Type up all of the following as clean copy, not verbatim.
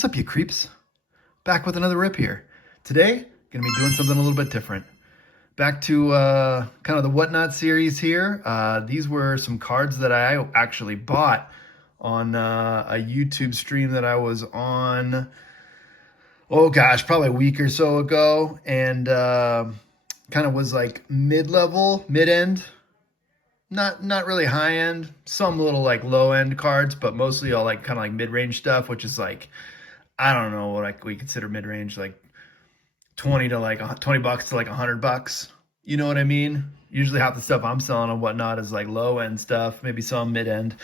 What's up, you creeps? Back with another rip here. Today, gonna be doing something a little bit different. Back to kind of the Whatnot series here. These were some cards that I actually bought on a YouTube stream that I was on, oh gosh, probably a week or so ago. And kind of was like mid-level, mid-end. Not really high end, some little like low end cards, but mostly all like kind of like mid-range stuff, which is like, I don't know what we consider mid-range, like 20 to like $20 to like $100. You know what I mean? Usually half the stuff I'm selling and Whatnot is like low end stuff, maybe some mid end.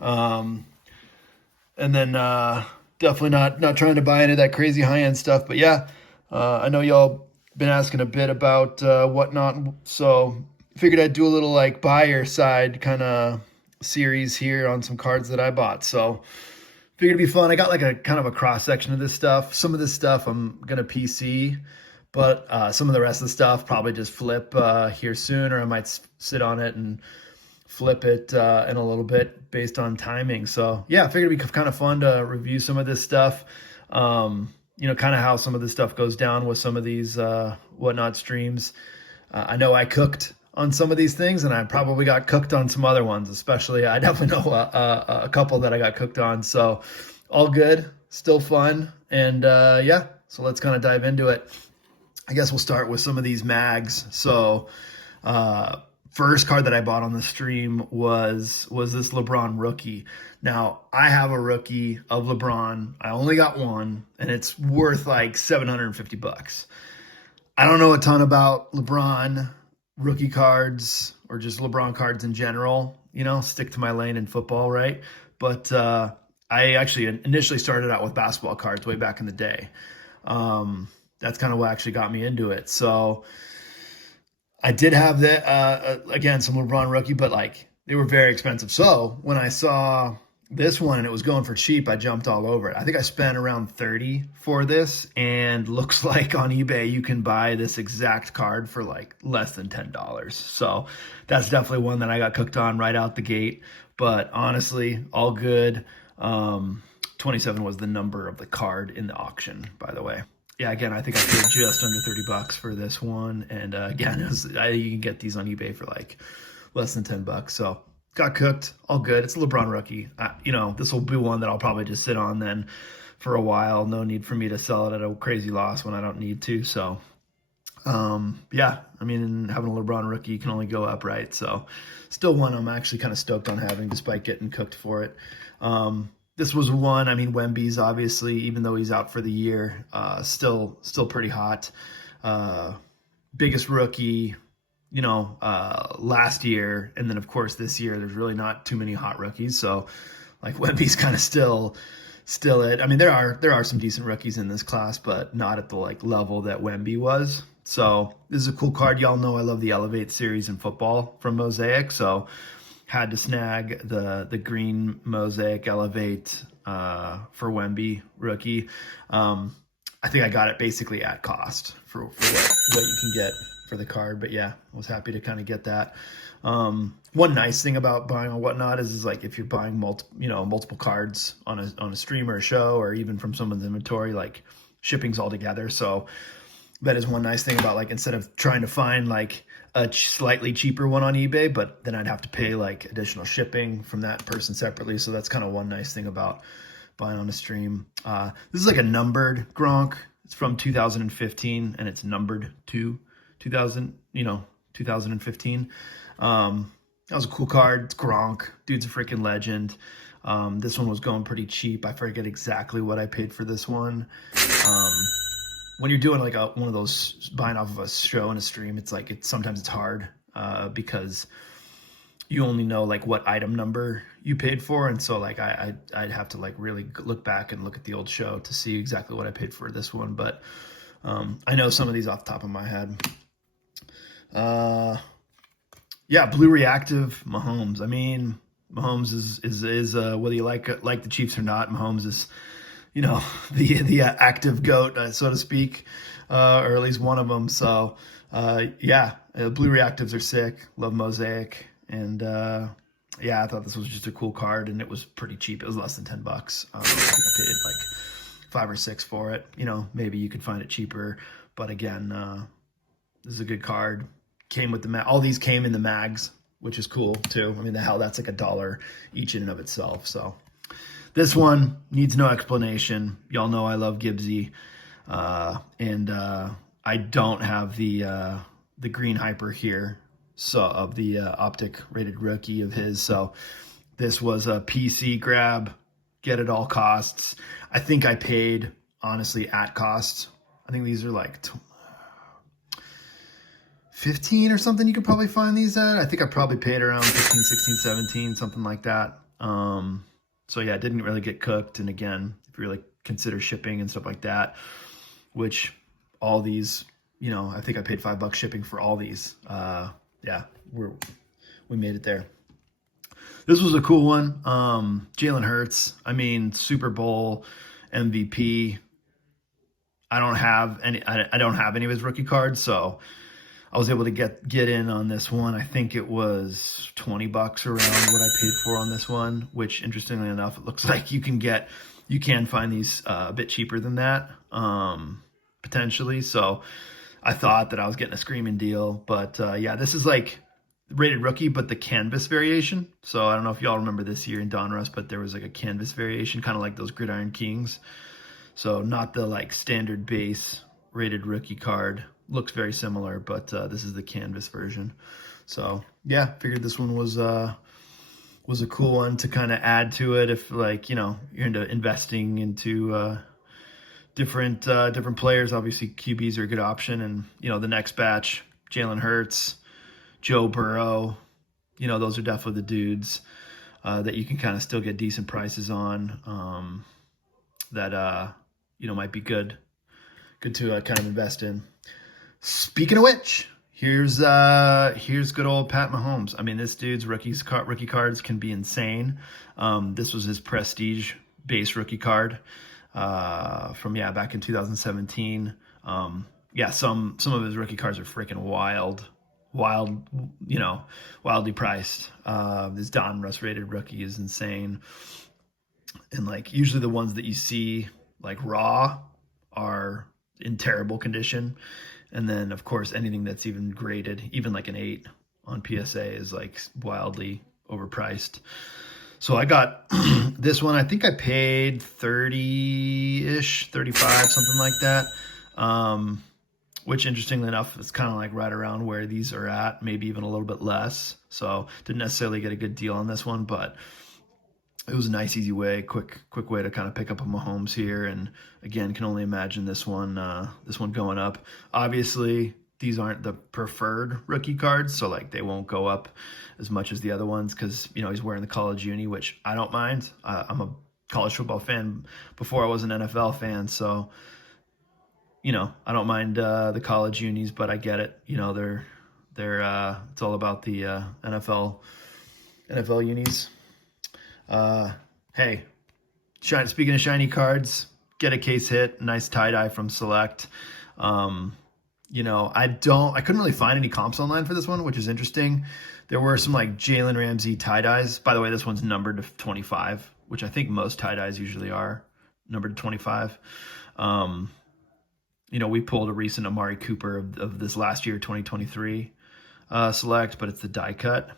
Um, and then definitely not trying to buy into that crazy high end stuff. But yeah, I know y'all been asking a bit about Whatnot, so figured I'd do a little like buyer side kind of series here on some cards that I bought. So figured it'd be fun. I got like a kind of a cross section of this stuff. Some of this stuff I'm gonna PC, but some of the rest of the stuff probably just flip here soon, or I might sit on it and flip it in a little bit based on timing. So yeah, I figured it'd be kind of fun to review some of this stuff. Kind of how some of this stuff goes down with some of these Whatnot streams. I know I cooked on some of these things, and I probably got cooked on some other ones. Especially, I definitely know a couple that I got cooked on. So all good, still fun, and yeah. So let's kind of dive into it. I guess we'll start with some of these mags. So first card that I bought on the stream was this LeBron rookie. Now I have a rookie of LeBron. I only got one, and it's worth like $750. I don't know a ton about LeBron rookie cards or just LeBron cards in general. Stick to my lane in football, right? But I actually initially started out with basketball cards way back in the day. That's kind of what actually got me into it. So I did have again, some LeBron rookie, but like they were very expensive. So when I saw this one and it was going for cheap, I jumped all over it. I think I spent around 30 for this, and looks like on eBay you can buy this exact card for like less than $10. So that's definitely one that I got cooked on right out the gate. But honestly, all good. 27 was the number of the card in the auction, by the way. Yeah, again, I think I paid just under $30 for this one. And again, you can get these on eBay for like less than $10. So got cooked, all good. It's a LeBron rookie. This will be one that I'll probably just sit on then for a while. No need for me to sell it at a crazy loss when I don't need to. So, yeah, I mean, having a LeBron rookie can only go up, right? So still one I'm actually kind of stoked on having despite getting cooked for it. This was one, I mean, Wemby's obviously, even though he's out for the year, still pretty hot. Biggest rookie, last year. And then of course this year, there's really not too many hot rookies. So like Wemby's kind of still it. I mean, there are some decent rookies in this class, but not at the like level that Wemby was. So this is a cool card. Y'all know I love the Elevate series in football from Mosaic. So had to snag the green Mosaic Elevate for Wemby rookie. I think I got it basically at cost for what you can get for the card. But yeah, I was happy to kind of get that. One nice thing about buying on Whatnot is like if you're buying multiple cards on a stream or a show, or even from someone's inventory, like shipping's all together. So that is one nice thing about, like, instead of trying to find like a slightly cheaper one on eBay, but then I'd have to pay like additional shipping from that person separately. So that's kind of one nice thing about buying on a stream. This is like a numbered Gronk. It's from 2015 and it's numbered to 2015. That was a cool card. It's Gronk. Dude's a freaking legend. This one was going pretty cheap. I forget exactly what I paid for this one. When you're doing like one of those buying off of a show and a stream, it's like sometimes it's hard because you only know like what item number you paid for, and so like I'd have to like really look back and look at the old show to see exactly what I paid for this one. But I know some of these off the top of my head. Yeah, blue reactive Mahomes. I mean, Mahomes is whether you like the Chiefs or not, Mahomes is, the active GOAT, so to speak, or at least one of them. So, yeah, blue reactives are sick. Love Mosaic. And, yeah, I thought this was just a cool card, and it was pretty cheap. It was less than $10. I think I paid like 5 or 6 for it. You know, maybe you could find it cheaper, but again, this is a good card. Came with the all these came in the mags, which is cool too. I mean, the hell, that's like $1 each in and of itself. So this one needs no explanation. Y'all know I love Gibbsy, and I don't have the green hyper here, so of the optic rated rookie of his. So this was a PC grab, get at all costs. I think I paid, honestly, at cost. I think these are like 15 or something you could probably find these at. I think I probably paid around 15, 16, 17, something like that. So yeah, it didn't really get cooked. And again, if you really consider shipping and stuff like that, which all these, you know, I think I paid $5 shipping for all these. Yeah, we made it there. This was a cool one. Jalen Hurts, I mean, Super Bowl MVP. I don't have any of his rookie cards, so I was able to get in on this one. I think it was $20 around what I paid for on this one, which interestingly enough, it looks like you can find these a bit cheaper than that, potentially. So I thought that I was getting a screaming deal, but yeah, this is like rated rookie, but the canvas variation. So I don't know if y'all remember this year in Donruss, but there was like a canvas variation, kind of like those Gridiron Kings. So not the like standard base rated rookie card. Looks very similar, but this is the canvas version. So yeah, figured this one was a cool one to kind of add to it if, like, you know, you're into investing into different players. Obviously QBs are a good option, and you know, the next batch, Jalen Hurts, Joe Burrow, you know, those are definitely the dudes that you can kind of still get decent prices on, that you know, might be good to kind of invest in. Speaking of which, here's good old Pat Mahomes. I mean, this dude's rookie cards can be insane. This was his prestige base rookie card from back in 2017. Yeah, some of his rookie cards are freaking wild, you know, wildly priced. This Donruss rated rookie is insane, and like usually the ones that you see like raw are in terrible condition. And then, of course, anything that's even graded, even like an 8 on PSA, is like wildly overpriced. So I got this one. I think I paid 30-ish, 35, something like that. Which, interestingly enough, is kind of like right around where these are at, maybe even a little bit less. So didn't necessarily get a good deal on this one, but it was a nice, easy way, quick way to kind of pick up a Mahomes here. And again, can only imagine this one going up. Obviously, these aren't the preferred rookie cards, so like they won't go up as much as the other ones because, you know, he's wearing the college uni, which I don't mind. I'm a college football fan before I was an NFL fan, so you know, I don't mind the college unis, but I get it. You know, they're it's all about the NFL unis. Hey, speaking of shiny cards, get a case hit, nice tie-dye from Select. You know, I couldn't really find any comps online for this one, which is interesting. There were some like Jalen Ramsey tie-dyes. By the way, this one's numbered to 25, which I think most tie-dyes usually are numbered to 25. You know, we pulled a recent Amari Cooper of this last year, 2023 Select, but it's the die cut.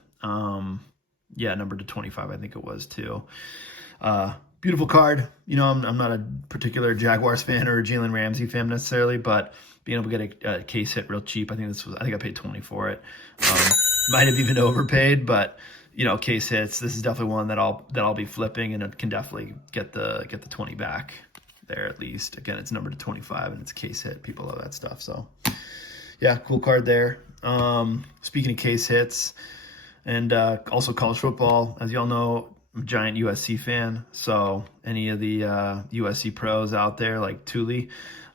Yeah, numbered to 25, I think it was too. Beautiful card. You know, I'm not a particular Jaguars fan or a Jalen Ramsey fan necessarily, but being able to get a case hit real cheap, I think I paid 20 for it. Might have even overpaid, but you know, case hits. This is definitely one that I'll be flipping, and it can definitely get the 20 back there at least. Again, it's numbered to 25 and it's case hit. People love that stuff. So yeah, cool card there. Speaking of case hits, and also college football, as y'all know, I'm a giant USC fan. So any of the USC pros out there, like Thule,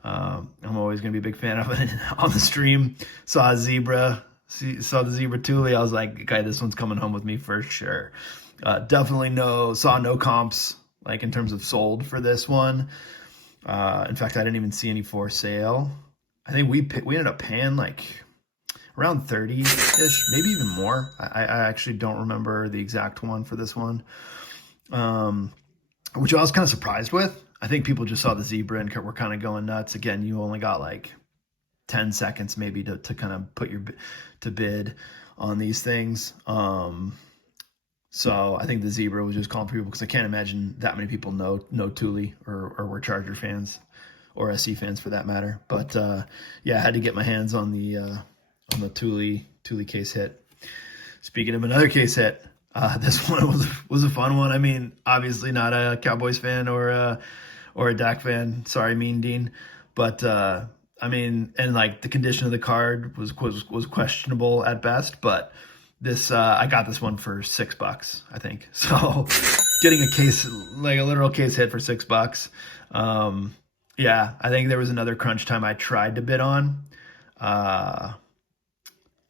I'm always going to be a big fan of it. On the stream, saw the zebra Thule. I was like, okay, this one's coming home with me for sure. Definitely saw no comps like in terms of sold for this one. In fact, I didn't even see any for sale. I think we ended up paying like around 30-ish, maybe even more. I actually don't remember the exact one for this one, which I was kind of surprised with. I think people just saw the zebra and were kind of going nuts. Again, you only got like 10 seconds maybe to kind of put to bid on these things. So I think the zebra was just calling for people because I can't imagine that many people know Thule or were Charger fans or SC fans for that matter. But yeah, I had to get my hands on the Thule case hit. Speaking of another case hit, this one was a fun one. I mean, obviously not a Cowboys fan or a Dak fan. Sorry, Mean Dean, but I mean, and like the condition of the card was questionable at best. But this I got this one for $6, I think. So getting a case, like a literal case hit for $6. Yeah, I think there was another crunch time I tried to bid on.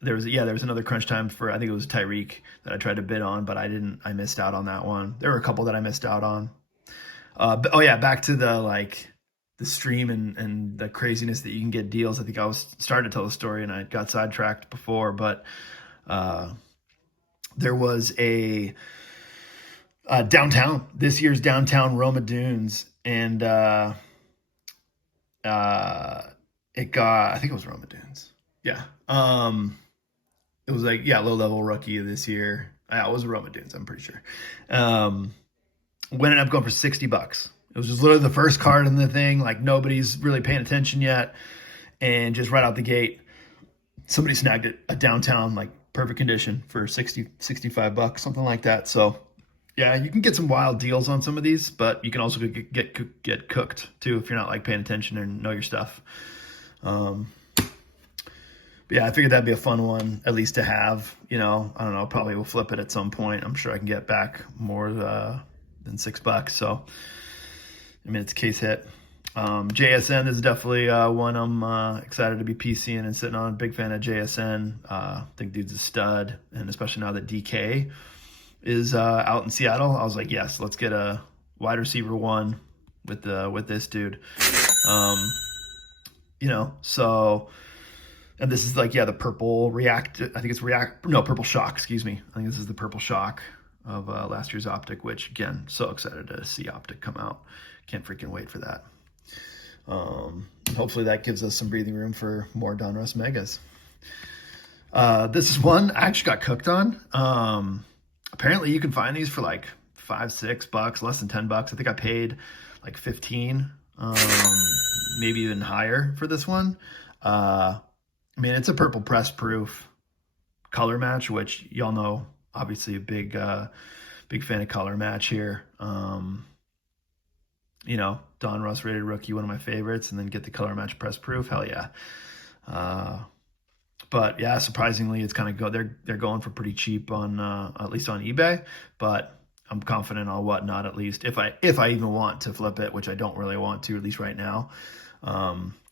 There was another crunch time for, I think it was Tyreek that I tried to bid on, but I missed out on that one. There were a couple that I missed out on. But, oh yeah, back to the stream and the craziness that you can get deals. I think I was starting to tell the story and I got sidetracked before, but there was a downtown, this year's downtown Roma Dunes, and it got, I think it was Roma Dunes. Yeah. It was like, yeah, low-level rookie of this year. Yeah, it was Roma Dunes, I'm pretty sure. Ended up going for $60. It was just literally the first card in the thing. Like, nobody's really paying attention yet. And just right out the gate, somebody snagged it, a downtown, like, perfect condition for $65, something like that. So, yeah, you can get some wild deals on some of these, but you can also get cooked, too, if you're not, like, paying attention and know your stuff. But yeah, I figured that'd be a fun one, at least to have. You know, I don't know, probably will flip it at some point. I'm sure I can get back more than $6. So, I mean, it's a case hit. JSN is definitely one I'm excited to be PCing and sitting on. Big fan of JSN. I think dude's a stud, and especially now that DK is out in Seattle, I was like, yes, let's get a wide receiver one with this dude. You know, so. And this is like, yeah, the purple purple shock, excuse me. I think this is the purple shock of last year's Optic, which, again, so excited to see Optic come out. Can't freaking wait for that. Hopefully that gives us some breathing room for more Donruss Megas. This is one I actually got cooked on. Apparently you can find these for like $5-6, less than $10. I think I paid like 15, maybe even higher for this one. I mean, it's a purple press proof color match, which y'all know, obviously a big fan of color match here. You know, Donruss rated rookie, one of my favorites, and then get the color match press proof. Hell yeah. But yeah, surprisingly, it's kind of they're going for pretty cheap on at least on eBay, but I'm confident on Whatnot, at least if I even want to flip it, which I don't really want to, at least right now.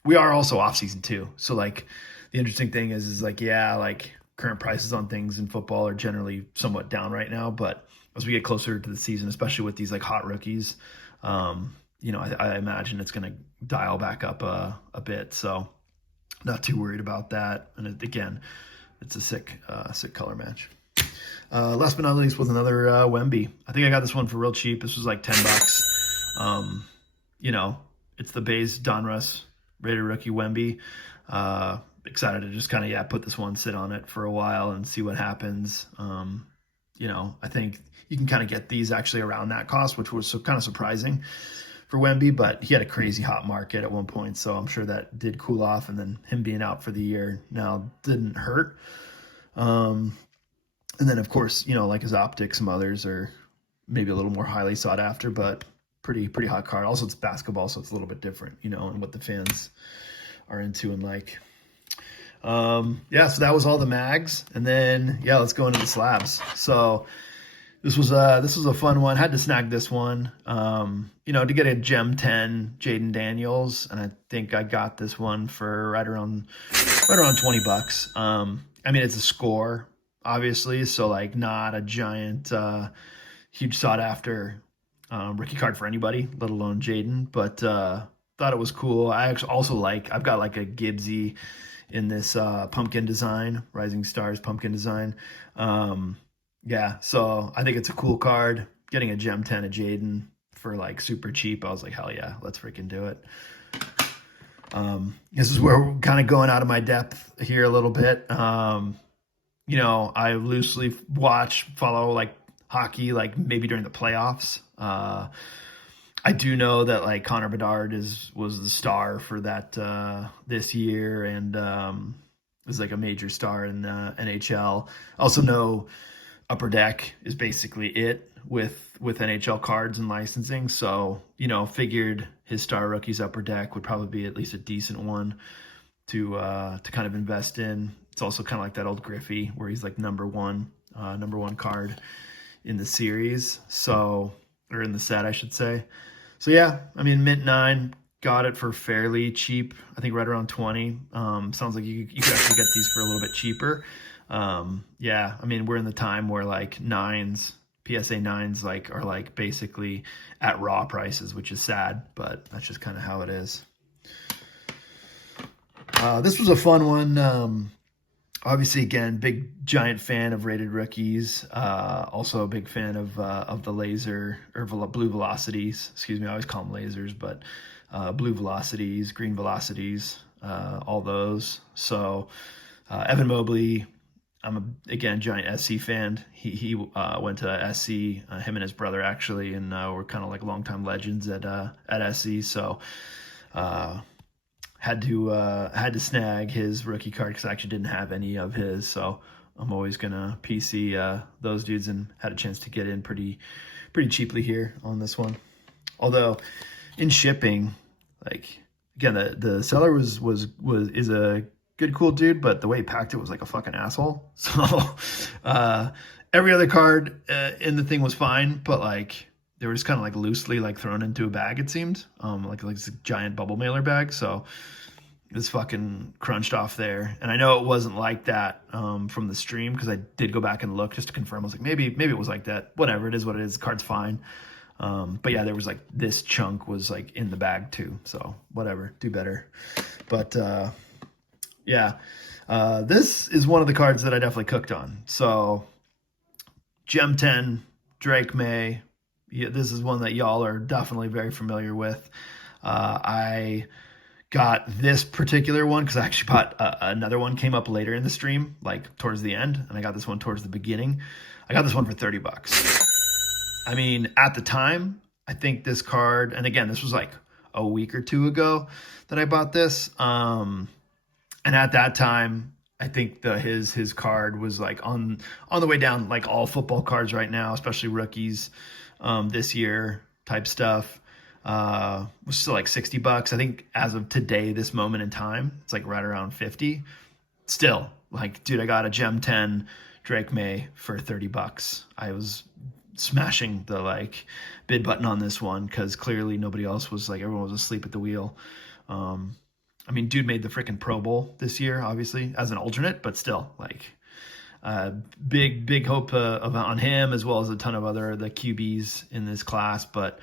We are also off season too, so like. The interesting thing is like, yeah, like current prices on things in football are generally somewhat down right now, but as we get closer to the season, especially with these like hot rookies, you know, I imagine it's going to dial back up a bit. So not too worried about that. And again, it's a sick color match. Last but not least was another Wemby. I think I got this one for real cheap. This was like $10. You know, it's the base Donruss rated rookie Wemby. Excited to just kind of, put this one, sit on it for a while and see what happens. You know, I think you can kind of get these actually around that cost, which was kind of surprising for Wemby, but he had a crazy hot market at one point, so I'm sure that did cool off, and then him being out for the year now didn't hurt. And then, of course, you know, like his optics, some others are maybe a little more highly sought after, but pretty hot card. Also, it's basketball, so it's a little bit different, you know, and what the fans are into and like. Yeah, so that was all the mags, and then let's go into the slabs. So this was a fun one. Had to snag this one, you know, to get a Gem 10 Jaden Daniels, and I think I got this one for right around $20. I mean, it's a score, obviously, so like not a giant, huge sought after rookie card for anybody, let alone Jaden, but thought it was cool. I actually also I've got like a Gibbsy in this pumpkin design, Rising Stars pumpkin design. Yeah, so I think it's a cool card. Getting a Gem 10 of Jaden for like super cheap, I was like, hell yeah, let's freaking do it. This is where we're kind of going out of my depth here a little bit. You know, I loosely follow like hockey, like maybe during the playoffs. I do know that like Connor Bedard was the star for that this year, and was like a major star in the NHL. Also know Upper Deck is basically it with NHL cards and licensing. So, you know, figured his star rookies Upper Deck would probably be at least a decent one to kind of invest in. It's also kind of like that old Griffey where he's like number one card in the series. So, or in the set, I should say. So yeah, I mean, mint 9, got it for fairly cheap. I think right around 20. Sounds like you could actually get these for a little bit cheaper. Yeah, I mean, we're in the time where like PSA 9s like are like basically at raw prices, which is sad, but that's just kind of how it is. This was a fun one. Obviously, again, big giant fan of rated rookies. Also a big fan of the laser or blue velocities. Excuse me, I always call them lasers, but blue velocities, green velocities, all those. So Evan Mobley, I'm again giant SC fan. He went to SC, him and his brother actually, and we're kind of like longtime legends at SC. So had to snag his rookie card because I actually didn't have any of his. So I'm always gonna PC those dudes, and had a chance to get in pretty cheaply here on this one. Although in shipping, like again, the seller is a good, cool dude, but the way he packed it was like a fucking asshole. So every other card in the thing was fine, but like they were just kind of like loosely like thrown into a bag, it seemed. Like this giant bubble mailer bag. So it was fucking crunched off there. And I know it wasn't like that from the stream, because I did go back and look just to confirm. I was like, maybe it was like that. Whatever, it is what it is. The card's fine. But yeah, there was like this chunk was like in the bag too. So whatever, do better. But yeah, this is one of the cards that I definitely cooked on. So Gem 10, Drake May. Yeah, this is one that y'all are definitely very familiar with. I got this particular one because I actually bought another one, came up later in the stream, like towards the end, and I got this one towards the beginning. I got this one for $30. I mean, at the time, I think this card, and again, this was like a week or two ago that I bought this. And at that time, I think his card was like on the way down, like all football cards right now, especially rookies this year type stuff. Was still like $60. I think as of today, this moment in time, it's like right around 50. Still, like, dude, I got a Gem 10 Drake May for $30. I was smashing the like bid button on this one because clearly nobody else was, like, everyone was asleep at the wheel. I mean, dude made the freaking Pro Bowl this year, obviously as an alternate, but still, like, big hope on him, as well as a ton of the QBs in this class. But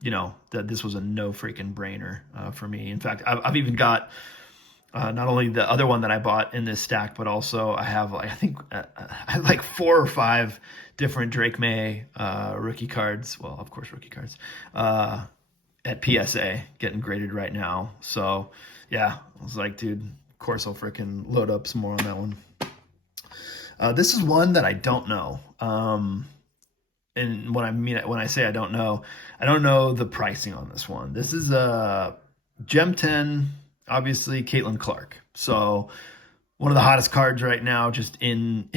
you know, that this was a no freaking brainer for me. In fact, I've even got not only the other one that I bought in this stack, but also I have like, I think I have like 4 or 5 different Drake May rookie cards. Well, of course, rookie cards at PSA getting graded right now. So yeah, I was like, dude, of course I'll freaking load up some more on that one. This is one that I don't know. And when I say I don't know the pricing on this one. This is a Gem 10, obviously Caitlin Clark. So one of the hottest cards right now, just in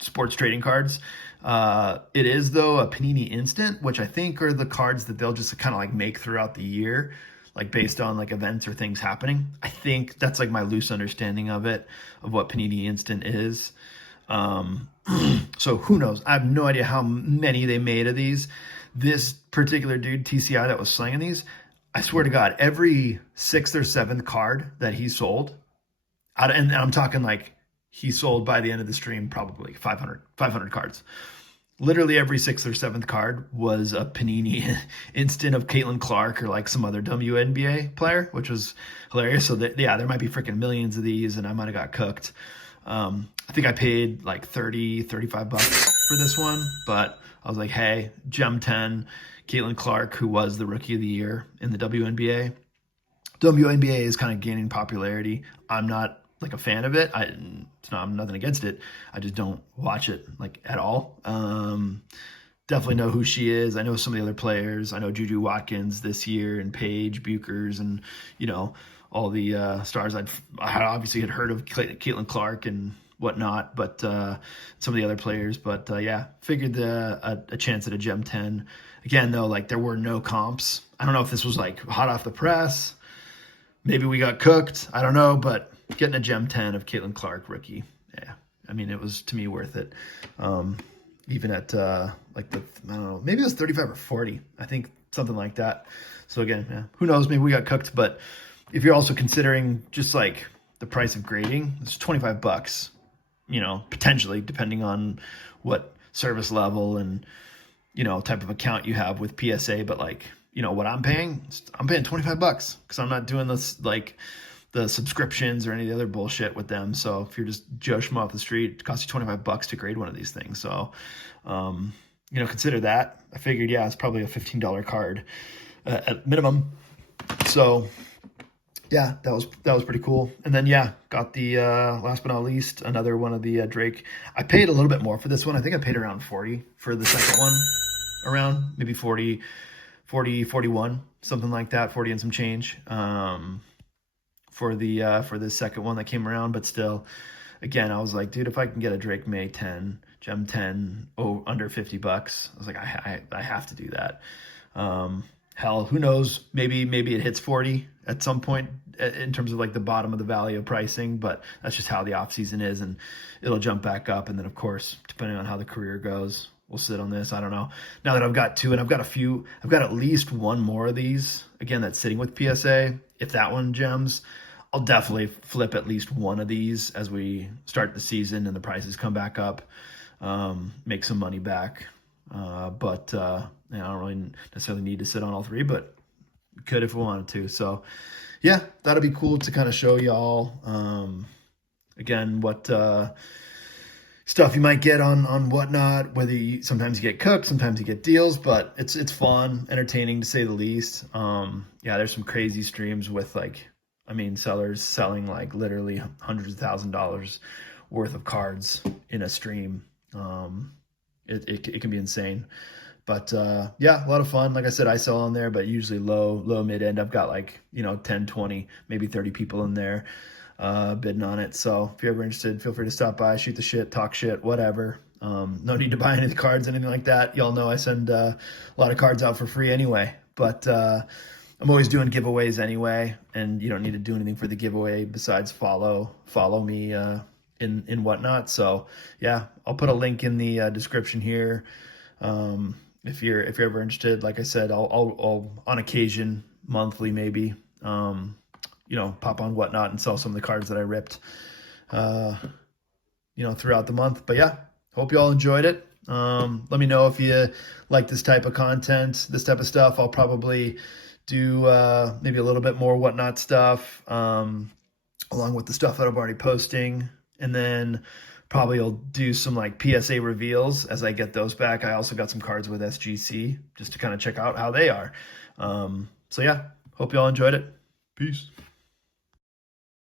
sports trading cards. It is though a Panini Instant, which I think are the cards that they'll just kind of like make throughout the year, like based on like events or things happening. I think that's like my loose understanding of it, of what Panini Instant is. So who knows? I have no idea how many they made of these. This particular dude, TCI, that was slinging these, I swear to God, every 6th or 7th card that he sold, and I'm talking like he sold by the end of the stream probably 500 cards. Literally every 6th or 7th card was a Panini Instant of Caitlin Clark or like some other WNBA player, which was hilarious. So yeah, there might be freaking millions of these, and I might have got cooked. I think I paid like $35 for this one, but I was like, hey, Gem 10, Caitlin Clark, who was the Rookie of the Year in the WNBA. WNBA is kind of gaining popularity. I'm not like a fan of it. I'm nothing against it. I just don't watch it like at all. Definitely know who she is. I know some of the other players. I know Juju Watkins this year and Paige Buchers and, all the stars. I obviously had heard of Caitlin Clark and whatnot, but some of the other players. But yeah, figured a chance at a Gem 10. Again, though, like there were no comps. I don't know if this was like hot off the press. Maybe we got cooked. I don't know, but getting a Gem 10 of Caitlin Clark, rookie. Yeah, I mean, it was, to me, worth it. Even at, I don't know, maybe it was 35 or 40. I think something like that. So, again, yeah, who knows? Maybe we got cooked. But if you're also considering just, like, the price of grading, it's $25, potentially, depending on what service level and, type of account you have with PSA. But, like, what I'm paying $25 because I'm not doing this like the subscriptions or any of the other bullshit with them. So if you're just Joe Schmo off the street, it costs you $25 to grade one of these things. So, consider that. I figured, yeah, it's probably a $15 card at minimum. So yeah, that was pretty cool. And then, yeah, got the, last but not least, another one of the Drake. I paid a little bit more for this one. I think I paid around 40 for the second one, around maybe 40, 41, something like that, 40 and some change, for the second one that came around. But still, again, I was like, dude, if I can get a Drake May 10, Gem 10, under $50, I was like, I have to do that. Hell, who knows? Maybe it hits 40 at some point in terms of like the bottom of the valley of pricing, but that's just how the off season is, and it'll jump back up. And then, of course, depending on how the career goes, we'll sit on this. I don't know. Now that I've got two, and I've got at least one more of these, again, that's sitting with PSA. If that one gems, I'll definitely flip at least one of these as we start the season and the prices come back up, make some money back. But I don't really necessarily need to sit on all three, but we could if we wanted to. So yeah, that'll be cool to kind of show y'all, again, what, stuff you might get on Whatnot, whether sometimes you get cooked, sometimes you get deals, but it's fun, entertaining to say the least. Yeah, there's some crazy streams with sellers selling like literally hundreds of $1,000s worth of cards in a stream. It can be insane. But yeah, a lot of fun. Like I said, I sell on there, but usually low mid end. I've got 10, 20, maybe 30 people in there bidding on it. So if you're ever interested, feel free to stop by, shoot the shit, talk shit, whatever. No need to buy any of the cards, anything like that. Y'all know I send a lot of cards out for free anyway. But I'm always doing giveaways anyway, and you don't need to do anything for the giveaway besides follow me in Whatnot. So yeah, I'll put a link in the description here. If you're ever interested, like I said, I'll on occasion, monthly maybe, pop on Whatnot and sell some of the cards that I ripped, throughout the month. But yeah, hope you all enjoyed it. Let me know if you like this type of content, this type of stuff. I'll probably do maybe a little bit more Whatnot stuff, along with the stuff that I'm already posting. And then probably I'll do some PSA reveals as I get those back. I also got some cards with SGC just to kind of check out how they are. So yeah, hope you all enjoyed it. Peace.